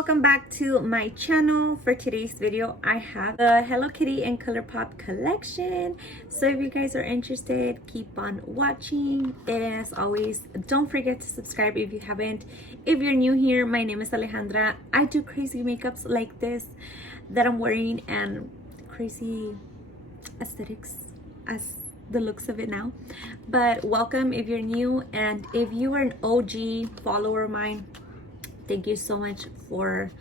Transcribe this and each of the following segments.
welcome back to my channel. For today's video, I have the Hello Kitty and Colourpop collection. So if you guys are interested, keep on watching. And as always, don't forget to subscribe if you haven't. If you're new here, my name is Alejandra. I do crazy makeups like this that I'm wearing and crazy aesthetics as the looks of it now. But welcome if you're new, and if you are an OG follower of mine, thank you so much for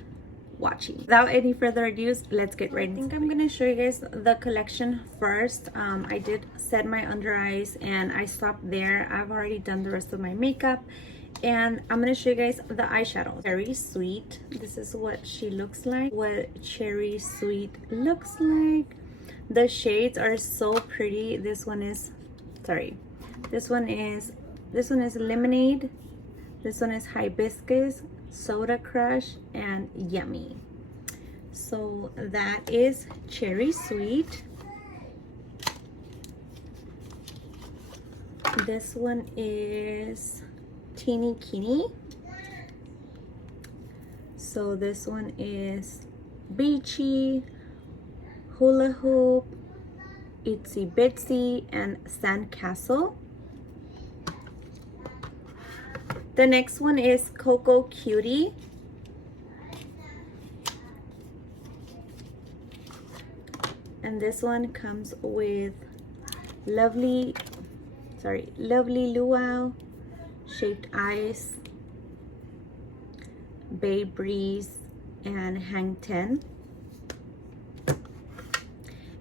watching. Without any further ado, let's get right into it. I think I'm gonna show you guys the collection first. I did set my under eyes and I stopped there. I've already done the rest of my makeup, and I'm gonna show you guys the eyeshadow. Cherry Sweet. This is what she looks like. What Cherry Sweet looks like. The shades are so pretty. This one is Lemonade. This one is Hibiscus, Soda Crush, and Yummy. So that is Cherry Sweet. This one is Teeny Keeny. So this one is Beachy, Hula Hoop, Itsy Bitsy, and Sandcastle. The next one is Cocoa Cutie. And this one comes with Lovely Luau, Shaped Eyes, Bay Breeze, and Hang 10.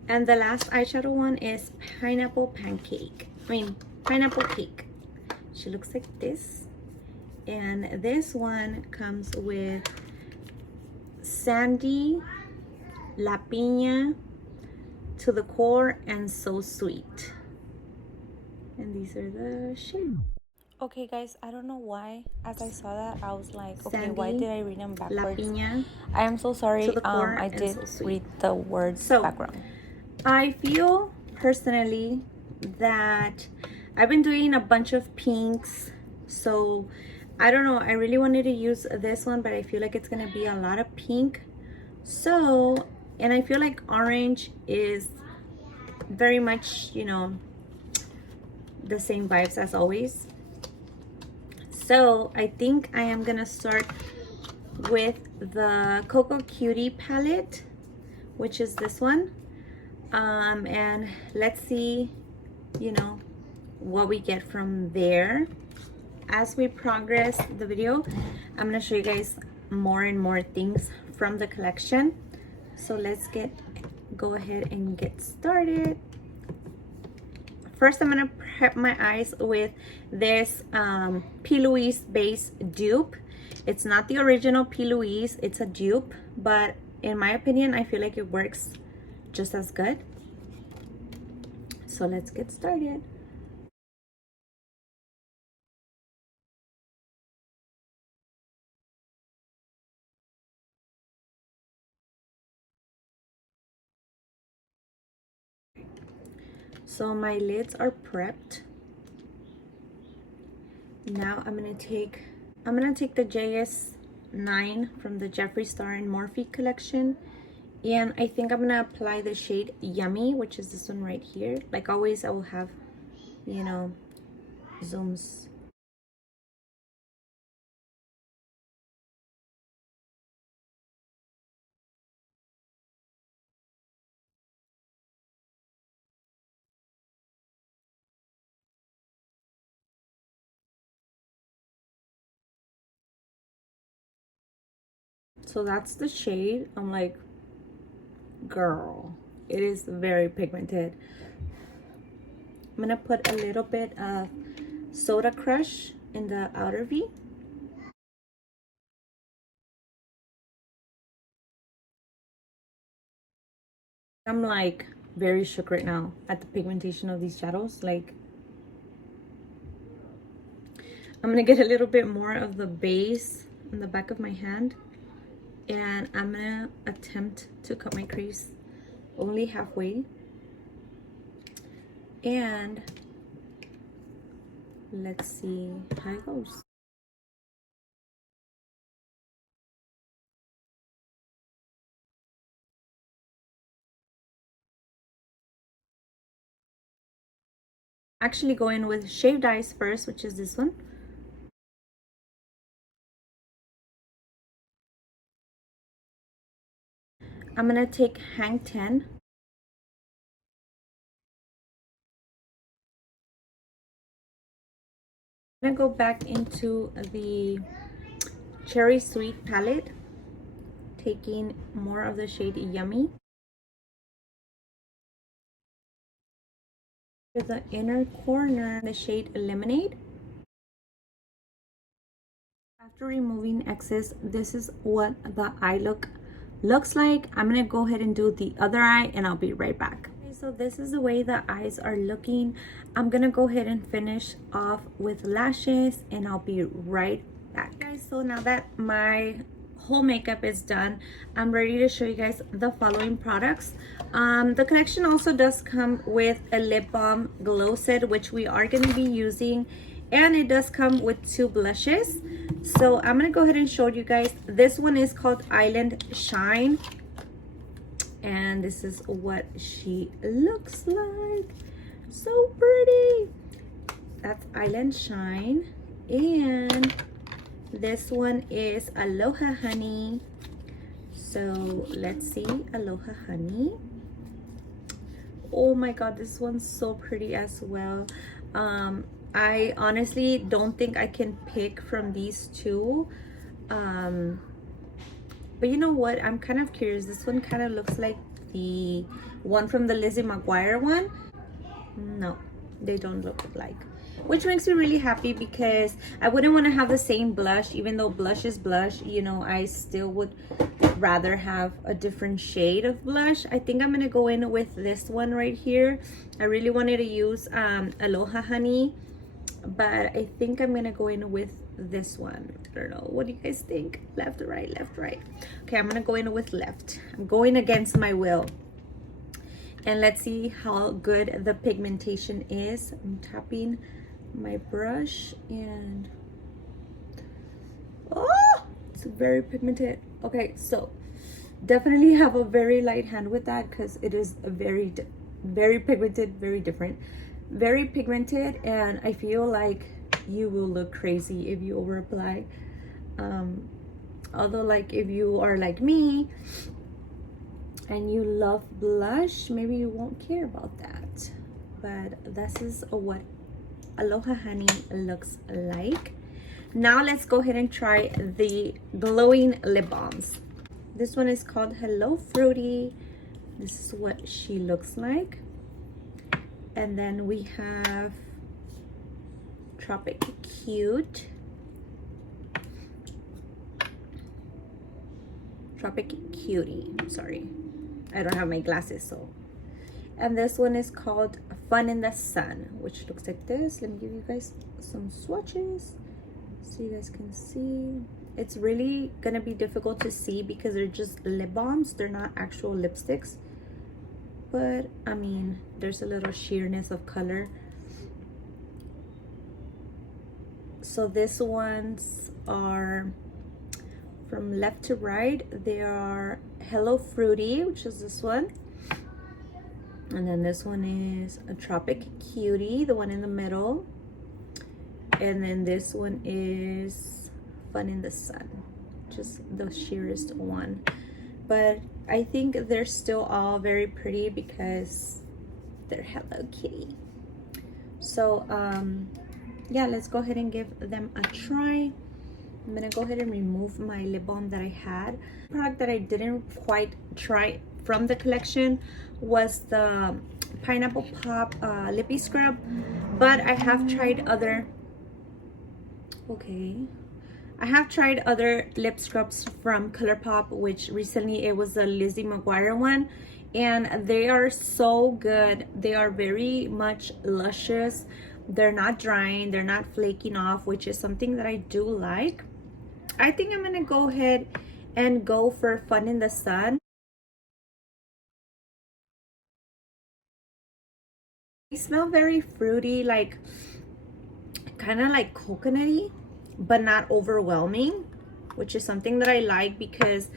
And the last eyeshadow one is Pineapple Cake. She looks like this. And this one comes with Sandy, La Piña, To the Core, and So Sweet. And these are the shades. Okay guys, I don't know why, as I saw that I was like, okay, Sandy, why did I read them backwards? La Piña, I am so sorry. To the Core, I and did So read the words background. I feel personally that I've been doing a bunch of pinks, so I don't know, I really wanted to use this one, but I feel like it's gonna be a lot of pink. So, and I feel like orange is very much, you know, the same vibes as always. So I think I am gonna start with the Cocoa Cutie palette, which is this one. And let's see, you know, what we get from there. As we progress the video, I'm gonna show you guys more and more things from the collection. So let's go ahead and get started. First, I'm gonna prep my eyes with this P. Louise base dupe. It's not the original P. Louise, it's a dupe, but in my opinion, I feel like it works just as good. So let's get started. So my lids are prepped. Now I'm gonna take the JS9 from the Jeffree Star and Morphe collection, and I think I'm gonna apply the shade Yummy, which is this one right here. Like always, I will have, you know, zooms. So that's the shade. I'm like, girl, it is very pigmented. I'm gonna put a little bit of Soda Crush in the outer V. I'm like very shook right now at the pigmentation of these shadows. Like, I'm gonna get a little bit more of the base on the back of my hand, and I'm gonna attempt to cut my crease only halfway, and let's see how it goes. Actually go in with shaved ice first, which is this one. I'm gonna take Hang 10. I'm gonna go back into the Cherry Sweet palette, taking more of the shade Yummy. To the inner corner, the shade Lemonade. After removing excess, this is what the eye look looks like. I'm gonna go ahead and do the other eye and I'll be right back. Okay, so this is the way the eyes are looking. I'm gonna go ahead and finish off with lashes and I'll be right back. Guys, so now that my whole makeup is done, I'm ready to show you guys the following products. The collection also does come with a lip balm glow set, which we are going to be using, and it does come with 2 blushes. So I'm going to go ahead and show you guys. This one is called Island Shine, and this is what she looks like. So pretty. That's Island Shine. And this one is Aloha Honey. So let's see, Aloha Honey. Oh my god, this one's so pretty as well. I honestly don't think I can pick from these two. But you know what, I'm kind of curious. This one kind of looks like the one from the Lizzie McGuire one. No, they don't look alike, which makes me really happy because I wouldn't want to have the same blush. Even though blush is blush, you know, I still would rather have a different shade of blush. I think I'm gonna go in with this one right here. I really wanted to use Aloha Honey, but I think I'm gonna go in with this one. I don't know, what do you guys think? Left, right, left, right. Okay, I'm gonna go in with left. I'm going against my will. And let's see how good the pigmentation is. I'm tapping my brush and oh, it's very pigmented. Okay, so definitely have a very light hand with that because it is very pigmented, very different, very pigmented, and I feel like you will look crazy if you over apply. Although, like, if you are like me and you love blush, maybe you won't care about that. But this is what Aloha Honey looks like. Now let's go ahead and try the glowing lip balms. This one is called Hello Fruity. This is what she looks like. And then we have Tropic Cute. Tropic Cutie, I'm sorry. I don't have my glasses, so. And this one is called Fun in the Sun, which looks like this. Let me give you guys some swatches so you guys can see. It's really gonna be difficult to see because they're just lip balms. They're not actual lipsticks. But I mean, there's a little sheerness of color. So these ones are from left to right. They are Hello Fruity, which is this one. And then this one is a Tropic Cutie, the one in the middle. And then this one is Fun in the Sun, just the sheerest one. But I think they're still all very pretty because they're Hello Kitty. So yeah, let's go ahead and give them a try. I'm gonna go ahead and remove my lip balm that I had. The product that I didn't quite try from the collection was the Pineapple Pop Lippy Scrub, but I have tried other I have tried other lip scrubs from Colourpop, which recently it was the Lizzie McGuire one, and they are so good. They are very much luscious. They're not drying, they're not flaking off, which is something that I do like. I think I'm gonna go ahead and go for Fun in the Sun. They smell very fruity, like kind of like coconutty, but not overwhelming, which is something that I like because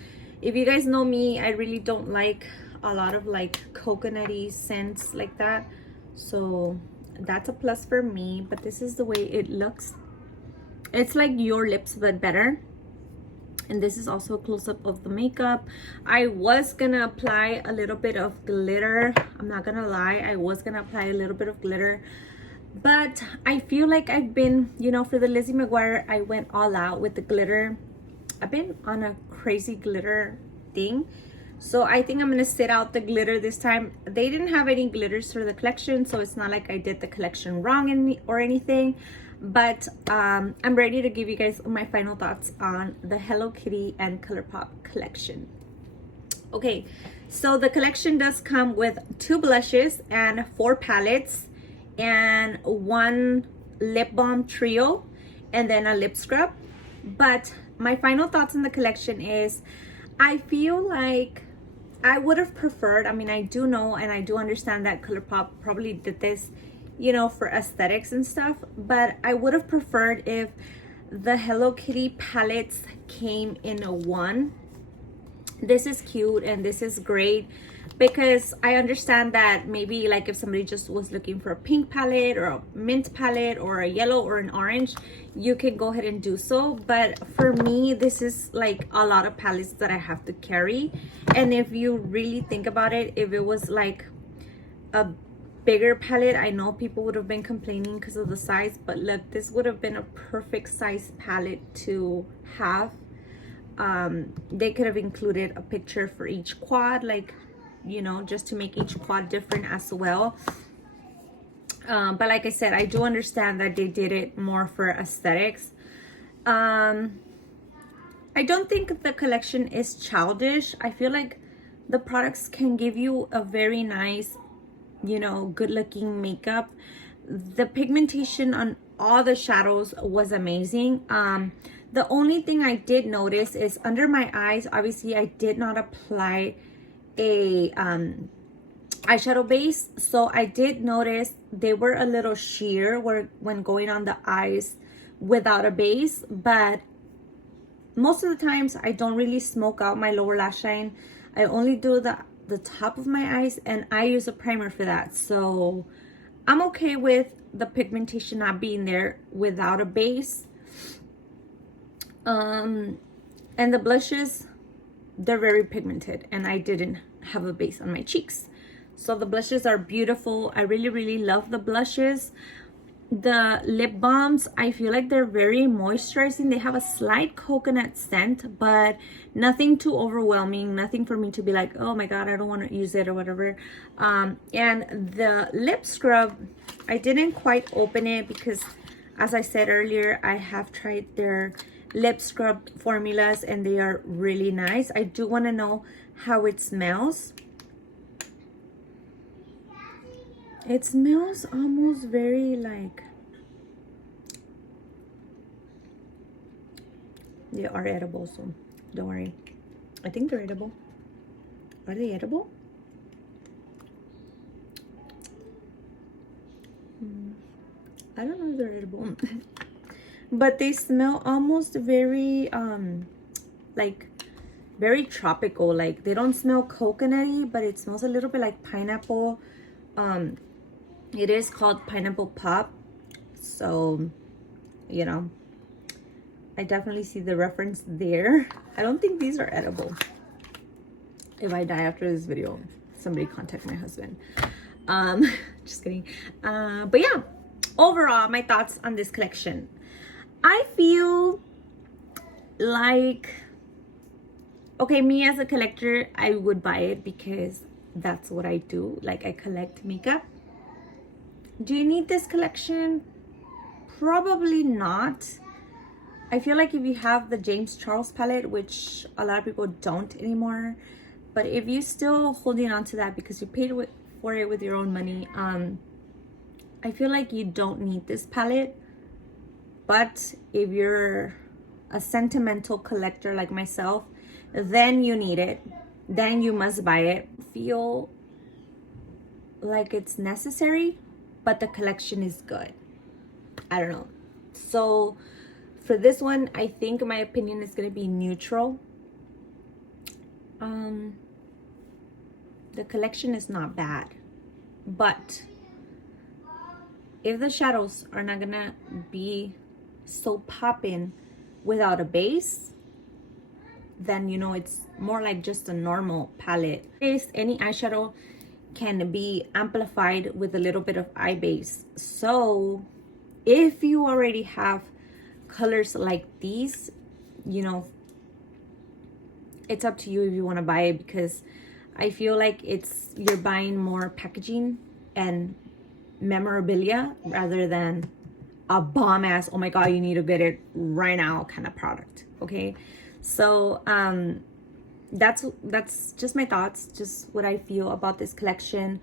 if you guys know me, I really don't like a lot of like coconutty scents like that. So that's a plus for me. But this is the way it looks. It's like your lips but better. And this is also a close-up of the makeup. I was gonna apply a little bit of glitter. I'm not gonna lie, I was gonna apply a little bit of glitter, but I feel like I've been, you know, for the Lizzie McGuire, I went all out with the glitter. I've been on a crazy glitter thing, so I think I'm gonna sit out the glitter this time. They didn't have any glitters for the collection, so it's not like I did the collection wrong or anything. But I'm ready to give you guys my final thoughts on the Hello Kitty and Colourpop collection. Okay, so the collection does come with 2 blushes and 4 palettes and 1 lip balm trio and then a lip scrub. But my final thoughts on the collection is, I feel like I would have preferred, I mean, I do know and I do understand that Colourpop probably did this, you know, for aesthetics and stuff, but I would have preferred if the Hello Kitty palettes came in a one. This is cute and this is great, because I understand that maybe like if somebody just was looking for a pink palette or a mint palette or a yellow or an orange, you can go ahead and do so. But for me, this is like a lot of palettes that I have to carry. And if you really think about it, if it was like a bigger palette, I know people would have been complaining because of the size, but look, this would have been a perfect size palette to have. They could have included a picture for each quad, like, you know, just to make each quad different as well. But like I said, I do understand that they did it more for aesthetics. I don't think the collection is childish. I feel like the products can give you a very nice, you know, good looking makeup. The pigmentation on all the shadows was amazing. The only thing I did notice is under my eyes, obviously I did not apply a eyeshadow base, so I did notice they were a little sheer when going on the eyes without a base. But most of the times I don't really smoke out my lower lash line. I only do the top of my eyes, and I use a primer for that, so I'm okay with the pigmentation not being there without a base. And the blushes, they're very pigmented, and I didn't have a base on my cheeks, so the blushes are beautiful. I really love the blushes. The lip balms, I feel like they're very moisturizing. They have a slight coconut scent, but nothing too overwhelming, nothing for me to be like, oh my god, I don't want to use it or whatever. And the lip scrub, I didn't quite open it because, as I said earlier, I have tried their lip scrub formulas and they are really nice. I do want to know how it smells. It smells almost very like, they are edible, so don't worry. I think they're edible. Are they edible? I don't know if they're edible. But they smell almost very like very tropical. Like, they don't smell coconutty, but it smells a little bit like pineapple. It is called Pineapple Pop, so you know, I definitely see the reference there. I don't think these are edible. If I die after this video, somebody contact my husband. Just kidding. But yeah, overall, my thoughts on this collection. I feel like, okay, me as a collector, I would buy it because that's what I do. Like, I collect makeup. Do you need this collection? Probably not. I feel like if you have the James Charles palette, which a lot of people don't anymore, but if you're still holding on to that because you paid for it with your own money, I feel like you don't need this palette. But if you're a sentimental collector like myself, then you need it. Then you must buy it. Feel like it's necessary, but the collection is good. I don't know. So for this one, I think my opinion is going to be neutral. The collection is not bad, but if the shadows are not gonna be so popping without a base, then you know it's more like just a normal palette. Any eyeshadow can be amplified with a little bit of eye base. So if you already have colors like these, you know, it's up to you if you want to buy it, because I feel like you're buying more packaging and memorabilia rather than a bomb ass, oh my god, you need to get it right now kind of product. Okay, so that's just my thoughts, just what I feel about this collection.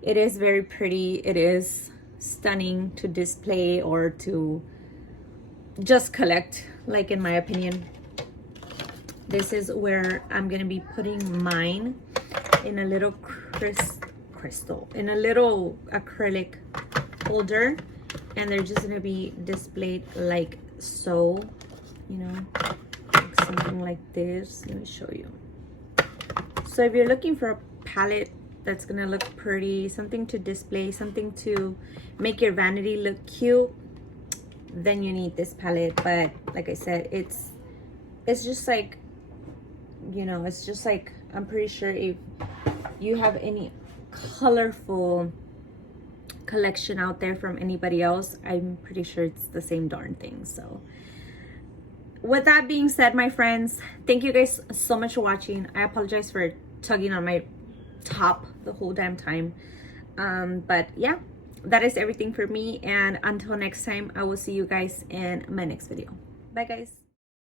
It is very pretty, it is stunning to display or to just collect, like, in my opinion. This is where I'm gonna be putting mine in a little crystal, in a little acrylic holder, and they're just gonna be displayed like so, you know, like something like this. Let me show you. So if you're looking for a palette that's gonna look pretty, something to display, something to make your vanity look cute, then you need this palette. But like I said, it's just like, you know, it's just like, I'm pretty sure if you have any colorful collection out there from anybody else, I'm pretty sure it's the same darn thing. So with that being said, my friends, thank you guys so much for watching. I apologize for tugging on my top the whole damn time, but yeah, that is everything for me, and until next time, I will see you guys in my next video. Bye guys.